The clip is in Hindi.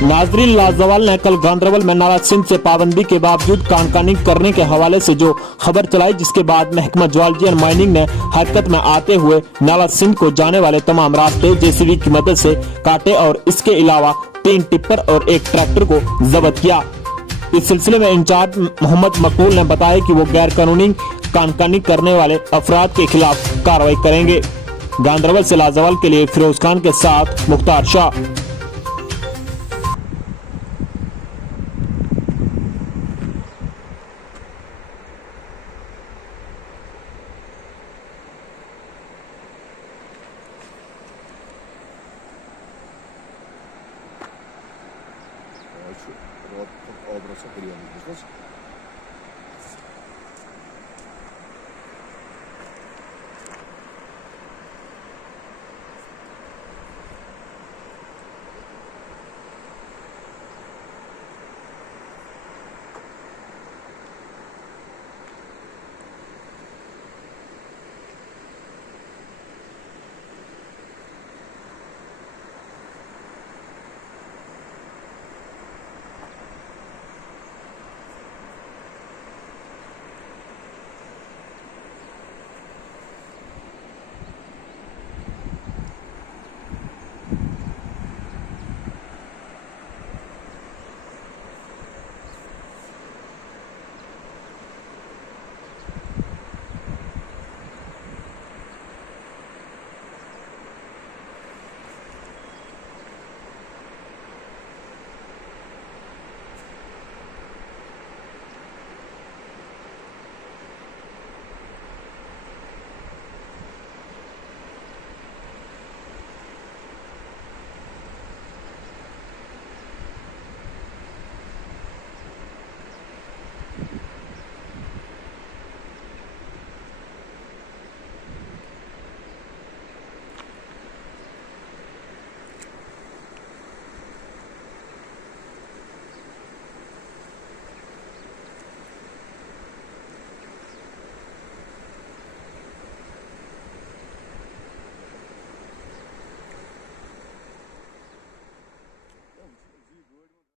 नाजरीन, लाजवाल ने कल गांधरबल में नाला सिंध से पाबंदी के बावजूद कानकानी करने के हवाले से जो खबर चलाई, जिसके बाद महकमा ज्वालजी एंड माइनिंग ने हरकत में आते हुए नाला सिंध को जाने वाले तमाम रास्ते जेसीबी की मदद से काटे और इसके अलावा 3 टिप्पर और 1 ट्रैक्टर को जब्त किया। इस सिलसिले में इंचार्ज मोहम्मद मकबूल ने बताया कि वो गैर कानूनी कानकानी करने वाले अफराद के खिलाफ कार्रवाई करेंगे। गांधरबल से लाजवाल के लिए फिरोज खान के साथ Mukhtar Shah. Şu rahat abrasa kırıyor.